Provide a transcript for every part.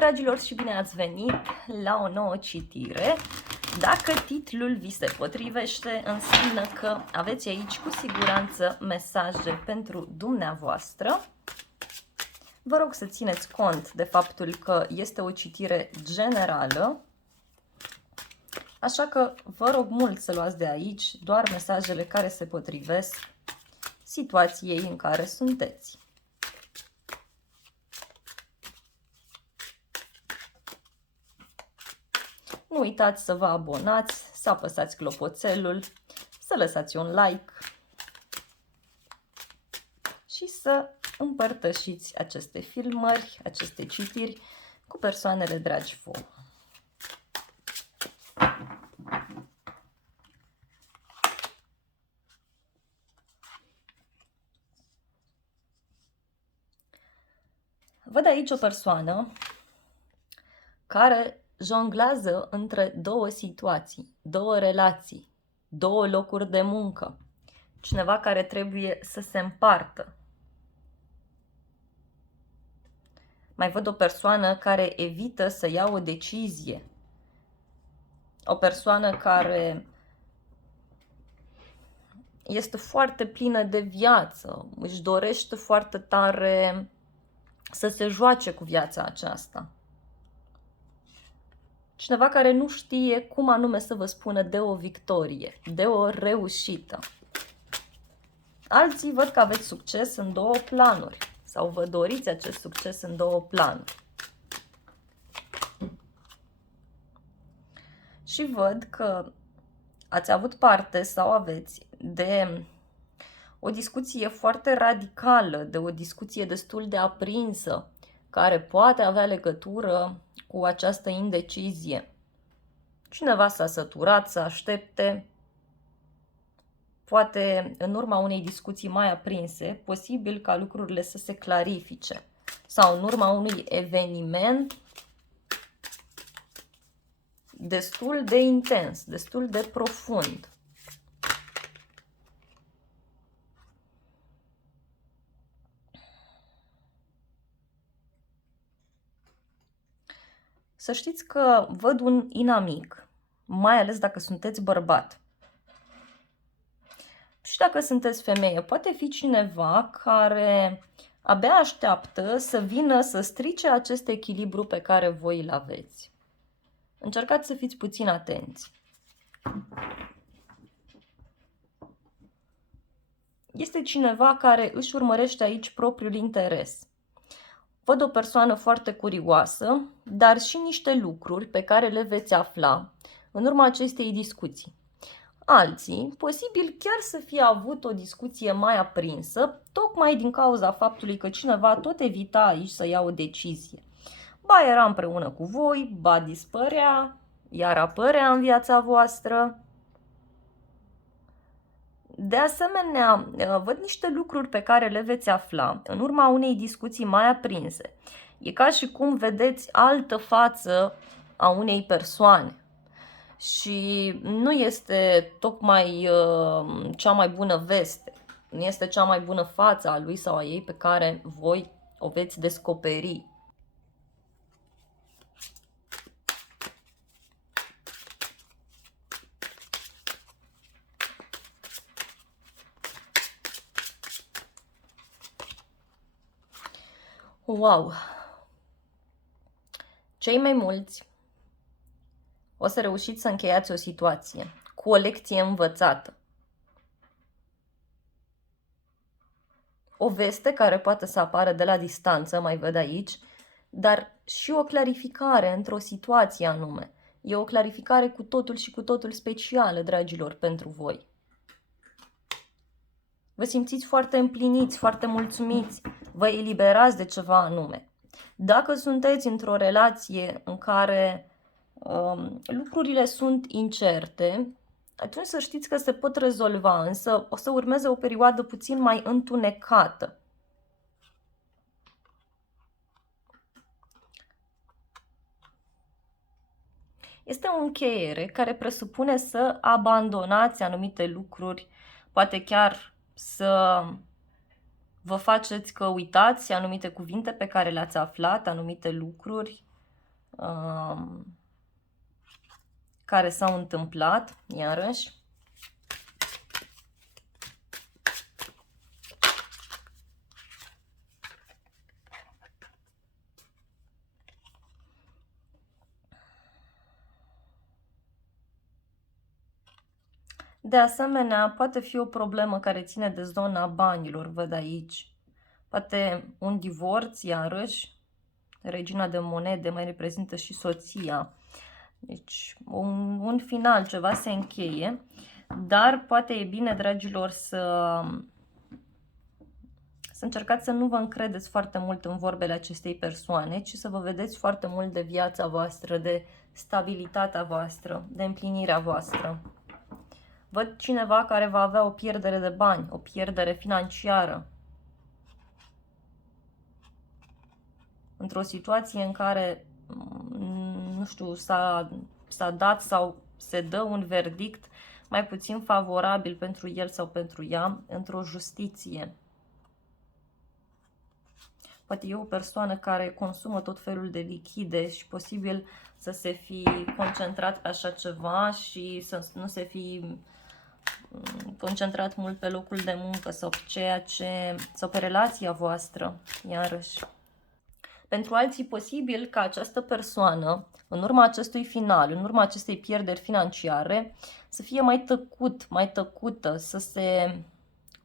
dragilor, și bine ați venit la o nouă citire. Dacă titlul vi se potrivește, înseamnă că aveți aici cu siguranță mesaje pentru dumneavoastră. Vă rog să țineți cont de faptul că este o citire generală, așa că vă rog mult să luați de aici doar mesajele care se potrivesc situației în care sunteți. Nu uitați să vă abonați, să apăsați clopoțelul, să lăsați un like și să împărtășiți aceste filmări, aceste citiri cu persoanele dragi vouă. Văd aici o persoană care jonglează între două situații, două relații, două locuri de muncă. Cineva care trebuie să se împartă. Mai văd o persoană care evită să ia o decizie. O persoană care este foarte plină de viață, își dorește foarte tare să se joace cu viața aceasta. Cineva care nu știe cum anume să vă spună de o victorie, de o reușită. Alții văd că aveți succes în două planuri sau vă doriți acest succes în două planuri. Și văd că ați avut parte sau aveți de o discuție foarte radicală, de o discuție destul de aprinsă, care poate avea legătură cu această indecizie. Cineva s-a săturat să aștepte, poate în urma unei discuții mai aprinse, posibil ca lucrurile să se clarifice, sau în urma unui eveniment destul de intens, destul de profund. Să știți că văd un inamic, mai ales dacă sunteți bărbat. Și dacă sunteți femeie, poate fi cineva care abia așteaptă să vină să strice acest echilibru pe care voi îl aveți. Încercați să fiți puțin atenți. Este cineva care își urmărește aici propriul interes. Văd o persoană foarte curioasă, dar și niște lucruri pe care le veți afla în urma acestei discuții. Alții, posibil chiar să fie avut o discuție mai aprinsă, tocmai din cauza faptului că cineva tot evita aici să ia o decizie. Ba era împreună cu voi, ba dispărea, iar apărea în viața voastră. De asemenea, văd niște lucruri pe care le veți afla în urma unei discuții mai aprinse. E ca și cum vedeți altă față a unei persoane și nu este tocmai cea mai bună veste, nu este cea mai bună față a lui sau a ei pe care voi o veți descoperi. Wow! Cei mai mulți o să reușiți să încheiați o situație cu o lecție învățată. O veste care poate să apară de la distanță, mai văd aici, dar și o clarificare într-o situație anume. E o clarificare cu totul și cu totul specială, dragilor, pentru voi. Vă simțiți foarte împliniți, foarte mulțumiți, vă eliberați de ceva anume. Dacă sunteți într-o relație în care lucrurile sunt incerte, atunci să știți că se pot rezolva, însă o să urmeze o perioadă puțin mai întunecată. Este o încheiere care presupune să abandonați anumite lucruri, poate chiar să vă faceți că uitați anumite cuvinte pe care le-ați aflat, anumite lucruri, care s-au întâmplat, iarăși. De asemenea, poate fi o problemă care ține de zona banilor, văd aici. Poate un divorț, iarăși, regina de monede mai reprezintă și soția. Deci, un final, ceva se încheie, dar poate e bine, dragilor, să încercați să nu vă încredeți foarte mult în vorbele acestei persoane, ci să vă vedeți foarte mult de viața voastră, de stabilitatea voastră, de împlinirea voastră. Văd cineva care va avea o pierdere de bani, o pierdere financiară. Într-o situație în care, nu știu, s-a dat sau se dă un verdict mai puțin favorabil pentru el sau pentru ea într-o justiție. Poate e o persoană care consumă tot felul de lichide și posibil să se fi concentrat pe așa ceva și să nu se fi concentrat mult pe locul de muncă sau sau pe relația voastră, iarăși. Pentru alții posibil ca această persoană, în urma acestui final, în urma acestei pierderi financiare, să fie mai tăcută, să se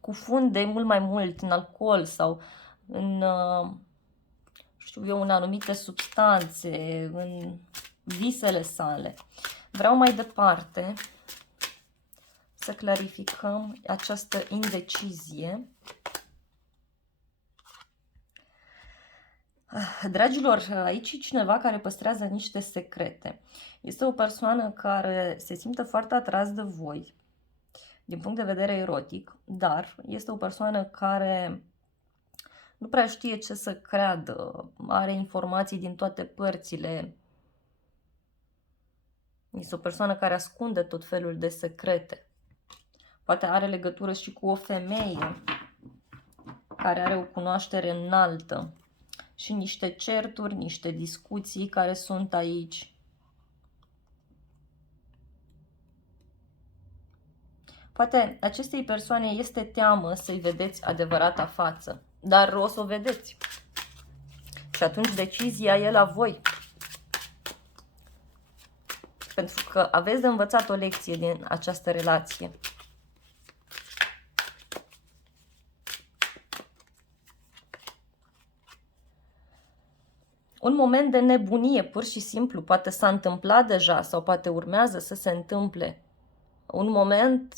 cufunde mult mai mult în alcool sau în, știu eu, în anumite substanțe, în visele sale. Vreau mai departe să clarificăm această indecizie. Dragilor, aici e cineva care păstrează niște secrete. Este o persoană care se simte foarte atras de voi, din punct de vedere erotic, dar este o persoană care nu prea știe ce să creadă, are informații din toate părțile. Este o persoană care ascunde tot felul de secrete. Poate are legătură și cu o femeie care are o cunoaștere înaltă și niște certuri, niște discuții care sunt aici. Poate acestei persoane este teamă să-i vedeți adevărata față, dar o să o vedeți. Și atunci decizia e la voi. Pentru că aveți de învățat o lecție din această relație. Un moment de nebunie, pur și simplu, poate s-a întâmplat deja sau poate urmează să se întâmple. Un moment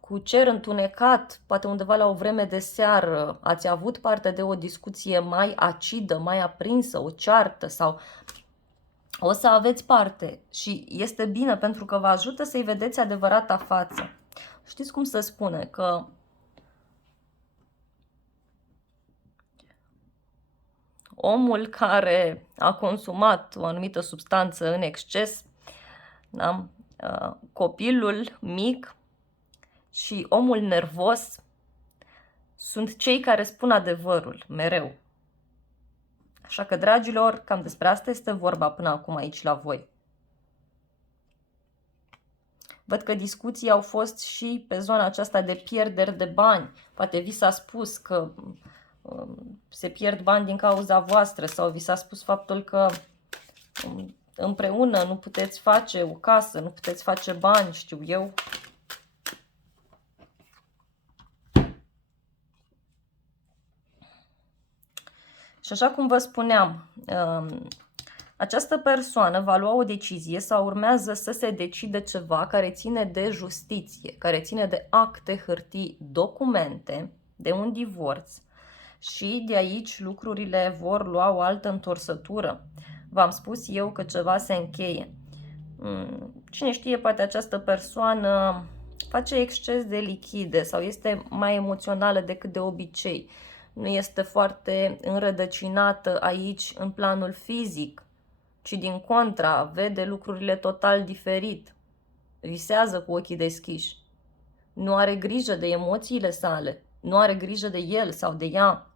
cu cer întunecat, poate undeva la o vreme de seară, ați avut parte de o discuție mai acidă, mai aprinsă, o ceartă sau o să aveți parte și este bine pentru că vă ajută să-i vedeți adevărata față. Știți cum se spune? Că omul care a consumat o anumită substanță în exces, da? Copilul mic și omul nervos sunt cei care spun adevărul mereu. Așa că, dragilor, cam despre asta este vorba până acum aici la voi. Văd că discuții au fost și pe zona aceasta de pierderi de bani. Poate vi s-a spus că se pierd bani din cauza voastră sau vi s-a spus faptul că împreună nu puteți face o casă, nu puteți face bani, știu eu. Și așa cum vă spuneam, această persoană va lua o decizie sau urmează să se decide ceva care ține de justiție, care ține de acte, hârtii, documente, de un divorț și de aici lucrurile vor lua o altă întorsătură. V-am spus eu că ceva se încheie. Cine știe, poate această persoană face exces de lichide sau este mai emoțională decât de obicei. Nu este foarte înrădăcinată aici în planul fizic, ci din contra, vede lucrurile total diferit. Visează cu ochii deschiși. Nu are grijă de emoțiile sale, nu are grijă de el sau de ea.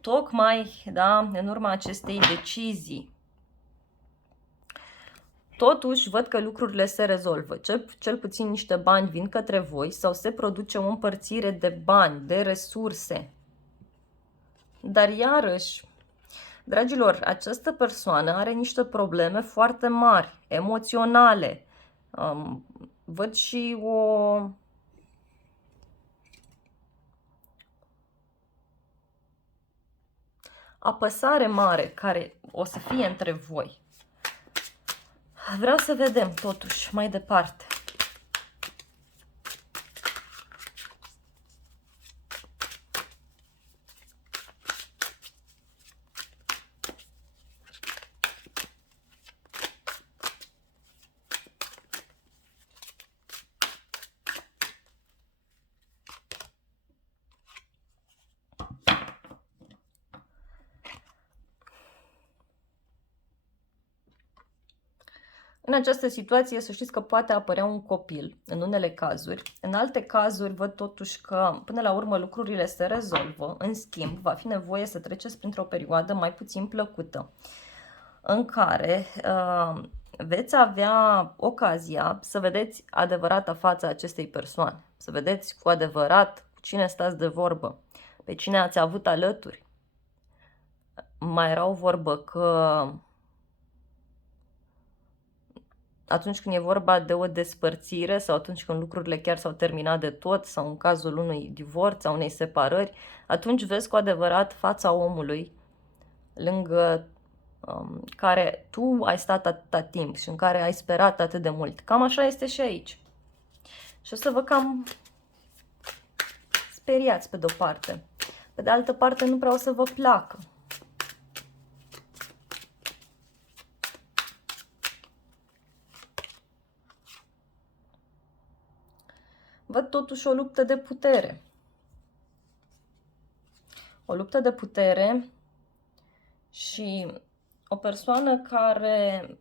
tocmai, da, în urma acestei decizii. Totuși, văd că lucrurile se rezolvă. Cel puțin niște bani vin către voi sau se produce o împărțire de bani, de resurse. Dar iarăși, dragilor, această persoană are niște probleme foarte mari, emoționale. Văd și o apăsare mare care o să fie între voi. Vreau să vedem totuși mai departe. În această situație să știți că poate apărea un copil în unele cazuri. În alte cazuri văd totuși că până la urmă lucrurile se rezolvă. În schimb, va fi nevoie să treceți printr-o perioadă mai puțin plăcută în care veți avea ocazia să vedeți adevărata fața acestei persoane. Să vedeți cu adevărat cu cine stați de vorbă, pe cine ați avut alături. Mai era o vorbă că atunci când e vorba de o despărțire sau atunci când lucrurile chiar s-au terminat de tot sau în cazul unui divorț sau unei separări, atunci vezi cu adevărat fața omului lângă care tu ai stat atâta timp și în care ai sperat atât de mult. Cam așa este și aici. Și o să vă cam speriați pe de-o parte. Pe de altă parte nu prea o să vă placă. Văd totuși o luptă de putere. O luptă de putere și o persoană care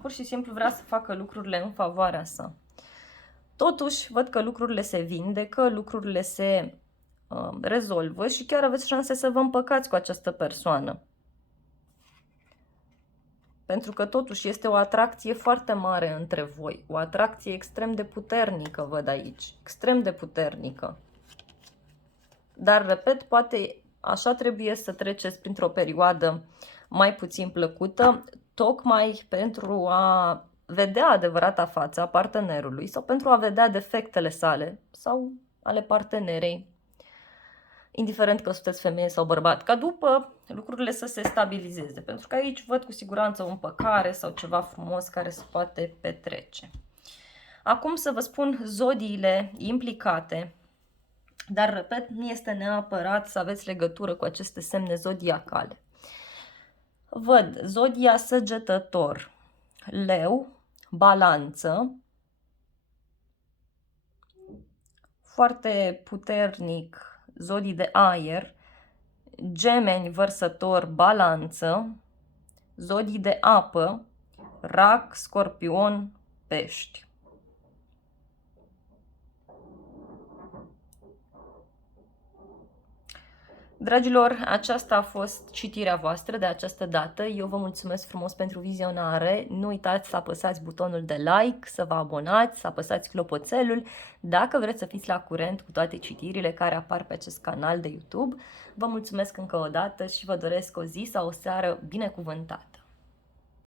pur și simplu vrea să facă lucrurile în favoarea sa. Totuși, văd că lucrurile se vindecă, lucrurile se rezolvă și chiar aveți șanse să vă împăcați cu această persoană. Pentru că totuși este o atracție foarte mare între voi, o atracție extrem de puternică, văd aici, extrem de puternică. Dar, repet, poate așa trebuie să treceți printr-o perioadă mai puțin plăcută, tocmai pentru a vedea adevărata fața a partenerului sau pentru a vedea defectele sale sau ale partenerei, indiferent că sunteți femeie sau bărbat, ca după lucrurile să se stabilizeze, pentru că aici văd cu siguranță o împăcare sau ceva frumos care se poate petrece. Acum să vă spun zodiile implicate, dar, repet, nu este neapărat să aveți legătură cu aceste semne zodiacale. Văd zodia Săgetător, Leu, Balanță, foarte puternic zodii de aer, Gemeni, Vărsător, Balanță, zodii de apă, Rac, Scorpion, Pești. Dragilor, aceasta a fost citirea voastră de această dată. Eu vă mulțumesc frumos pentru vizionare. Nu uitați să apăsați butonul de like, să vă abonați, să apăsați clopoțelul dacă vreți să fiți la curent cu toate citirile care apar pe acest canal de YouTube. Vă mulțumesc încă o dată și vă doresc o zi sau o seară binecuvântată.